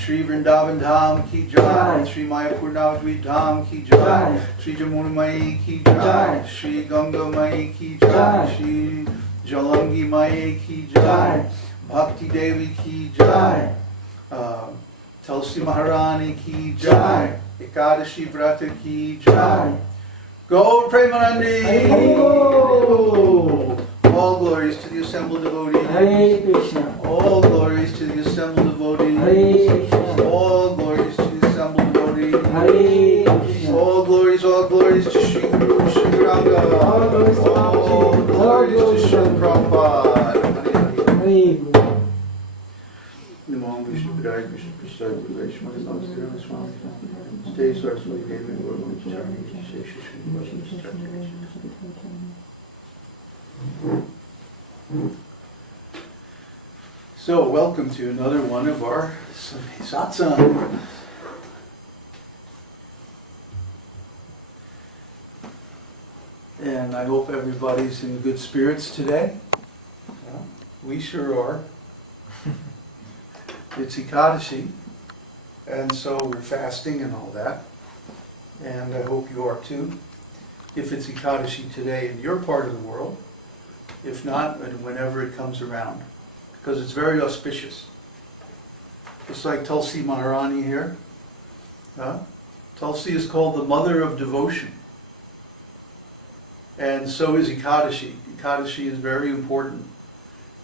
Shri Vrindavan Dham ki jai, Shri Mayapur Navadvip Dham ki jai, Shri Jamuna Mai ki jai, Shri Ganga Mai ki jai, Shri Jalangi Mai ki jai, Bhakti Devi ki jai, Tulsi Maharani ki jai, Ekadashi Vrata ki jai. Go Premanandi! All glories to the assembled devotees. Hare Krishna. All glories to the assembled devotees. Hare Krishna. All glories to the assembled devotees. Hare Krishna. All glories to Shri Guru Shri Ranga. All glories to All glories to Shri Prabhupada. Hare Namo Vishnu Padaya Vishnu Prasad Vishnu Namaste Swami. Stay Saraswati Devi Guru Charani Shri So, welcome to another one of our Satsang. And I hope everybody's in good spirits today. Yeah, we sure are. It's Ekadashi, and so we're fasting and all that. And I hope you are too. If it's Ekadashi today in your part of the world, if not, whenever it comes around, because it's very auspicious. Just like Tulsi Maharani here. Tulsi is called the mother of devotion. And so is Ekadashi. Ekadashi is very important.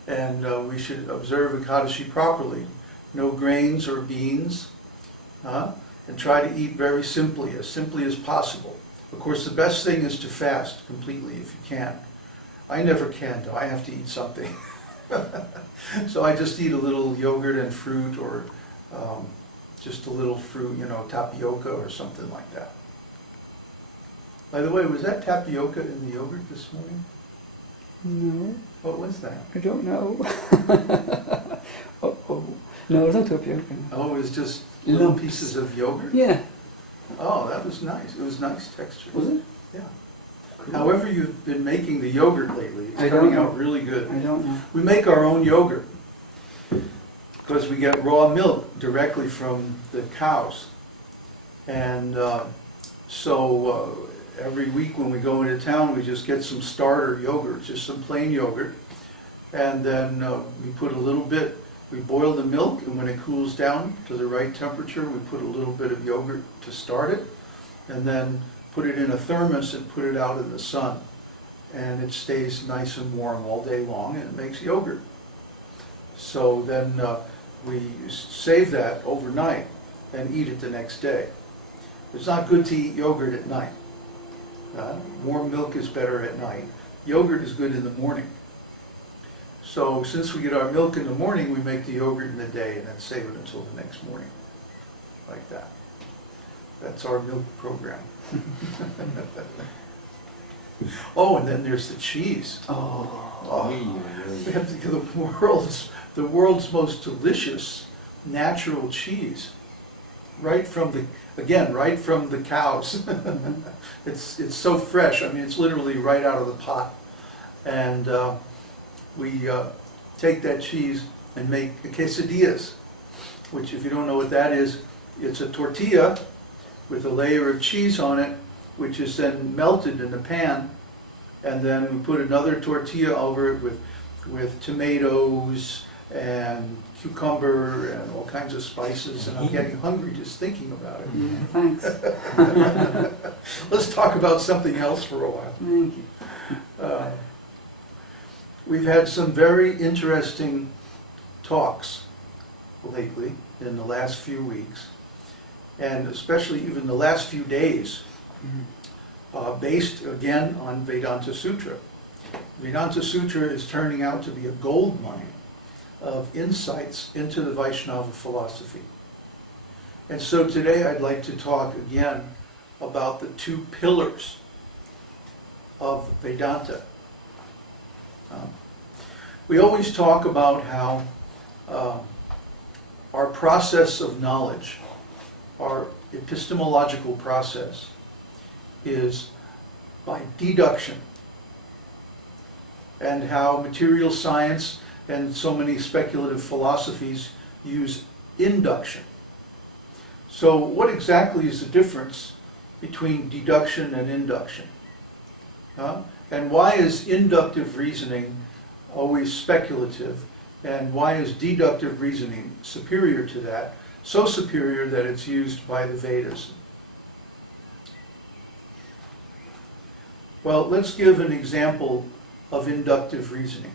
And we should observe Ekadashi properly. No grains or beans. And try to eat very simply as possible. Of course, the best thing is to fast completely if you can. I never can, though. I have to eat something. So I just eat a little yogurt and fruit, or just a little fruit, tapioca or something like that. By the way, was that tapioca in the yogurt this morning? No. What was that? I don't know. No, it's not tapioca. Oh, it was just little pieces of yogurt? Yeah. Oh, that was nice. It was nice texture. Was it? Yeah. Cool. However you've been making the yogurt lately, it's I coming don't know. out really good. I don't know. We make our own yogurt because we get raw milk directly from the cows. And so every week when we go into town, we just get some starter yogurt, just some plain yogurt. And then we put a little bit, we boil the milk, and when it cools down to the right temperature, we put a little bit of yogurt to start it. And then put it in a thermos and put it out in the sun. And it stays nice and warm all day long, and it makes yogurt. So then we save that overnight and eat it the next day. It's not good to eat yogurt at night. Warm milk is better at night. Yogurt is good in the morning. So since we get our milk in the morning, we make the yogurt in the day and then save it until the next morning. Like that. That's our milk program. Oh, and then there's the cheese. We have the world's most delicious natural cheese, right from the cows. It's so fresh. I mean, it's literally right out of the pot, and we take that cheese and make quesadillas, which, if you don't know what that is, it's a tortilla with a layer of cheese on it, which is then melted in the pan, and then we put another tortilla over it with tomatoes and cucumber and all kinds of spices, and I'm getting hungry just thinking about it. Yeah, thanks. Let's talk about something else for a while. Thank you. We've had some very interesting talks lately in the last few weeks, and especially even the last few days, based again on Vedānta Sutra. Vedānta Sutra is turning out to be a gold mine of insights into the Vaishnava philosophy. And so today I'd like to talk again about the two pillars of Vedanta. We always talk about how our process of knowledge, our epistemological process, is by deduction, and how material science and so many speculative philosophies use induction. So what exactly is the difference between deduction and induction? And why is inductive reasoning always speculative? And why is deductive reasoning superior to that? So superior that it's used by the Vedas. Well, let's give an example of inductive reasoning.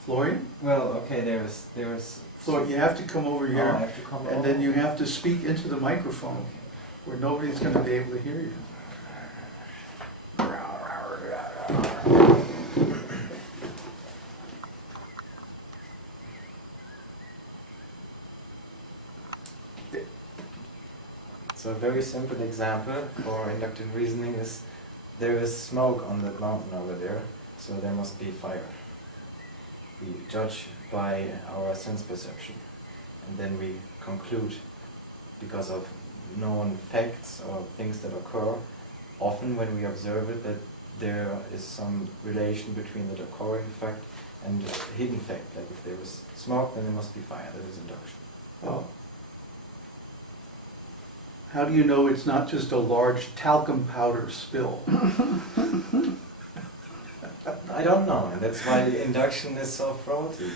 Florian? Well, okay, there's. Florian, you have to come over Oh, I here, have to come and over. then you have to speak into the microphone, where nobody's going to be able to hear you. So a very simple example for inductive reasoning is there is smoke on that mountain over there, so there must be fire. We judge by our sense perception, and then we conclude because of known facts or things that occur, often when we observe it, that there is some relation between the occurring fact and the hidden fact. Like if there is smoke, then there must be fire. That is induction. Oh. How do you know it's not just a large talcum powder spill? I don't know, and that's why induction is so fraughty.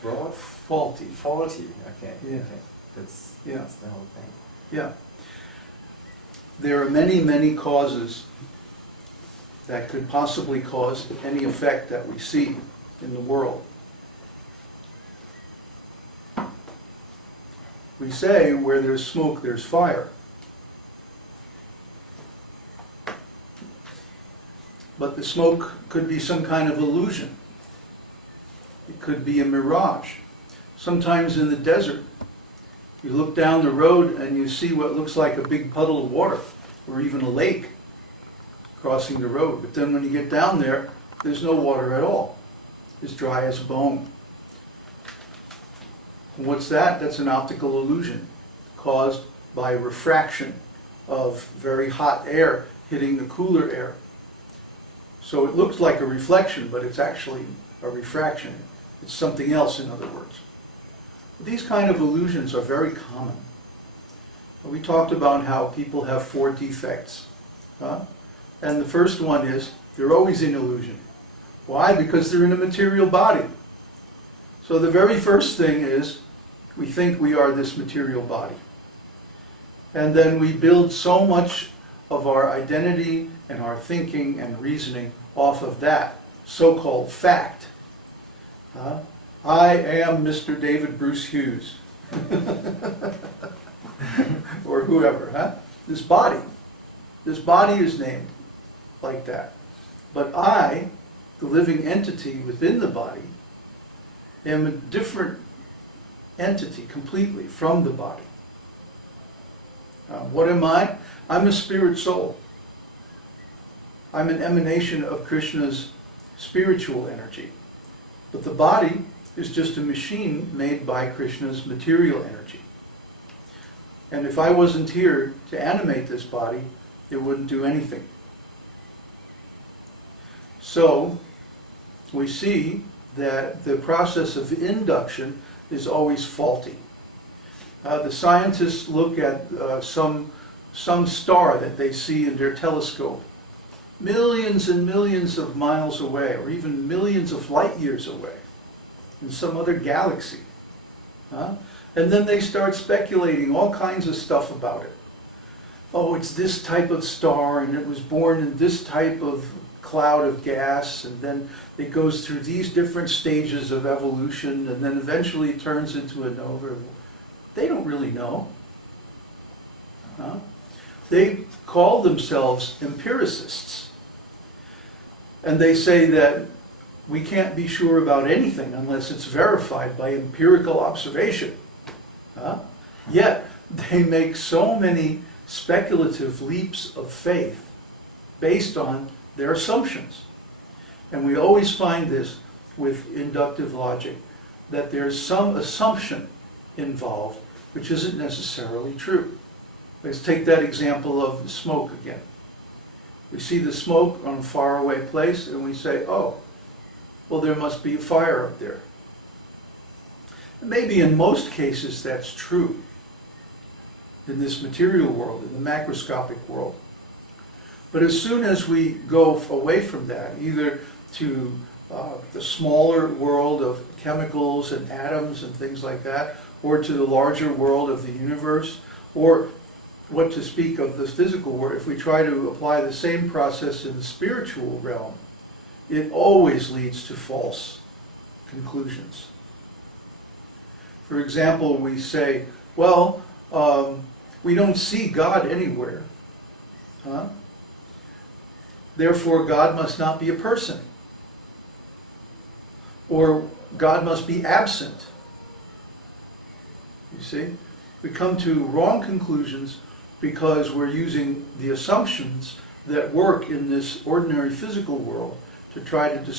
Fraud? Faulty. Faulty, okay. Yeah. Okay. That's the whole thing. Yeah. There are many, many causes that could possibly cause any effect that we see in the world. We say where there's smoke, there's fire. But the smoke could be some kind of illusion. It could be a mirage. Sometimes in the desert, you look down the road and you see what looks like a big puddle of water, or even a lake crossing the road. But then when you get down there, there's no water at all. It's dry as a bone. And what's that? That's an optical illusion caused by refraction of very hot air hitting the cooler air. So it looks like a reflection, but it's actually a refraction. It's something else, in other words. These kind of illusions are very common. We talked about how people have 4 defects. And the first one is they're always in illusion. Why? Because they're in a material body. So the very first thing is we think we are this material body. And then we build so much of our identity and our thinking and reasoning off of that so-called fact. I am Mr. David Bruce Hughes. Or whoever, This body is named like that. But I, the living entity within the body, am a different entity completely from the body. What am I? I'm a spirit soul. I'm an emanation of Krishna's spiritual energy. But the body is just a machine made by Krishna's material energy. And if I wasn't here to animate this body, it wouldn't do anything. So, we see that the process of induction is always faulty. The scientists look at some star that they see in their telescope, millions and millions of miles away, or even millions of light years away, in some other galaxy. And then they start speculating all kinds of stuff about it. Oh, it's this type of star, and it was born in this type of cloud of gas, and then it goes through these different stages of evolution, and then eventually it turns into a nova. They don't really know. They call themselves empiricists. And they say that we can't be sure about anything unless it's verified by empirical observation. Yet, they make so many speculative leaps of faith based on their assumptions. And we always find this with inductive logic, that there's some assumption involved which isn't necessarily true. Let's take that example of smoke again. We see the smoke on a faraway place and we say, oh, well, there must be a fire up there. Maybe in most cases that's true in this material world, in the macroscopic world. But as soon as we go away from that, either to the smaller world of chemicals and atoms and things like that, or to the larger world of the universe, or what to speak of the physical world, if we try to apply the same process in the spiritual realm, it always leads to false conclusions. For example, we say, well, we don't see God anywhere. Huh? Therefore, God must not be a person. Or God must be absent. You see? We come to wrong conclusions because we're using the assumptions that work in this ordinary physical world to try to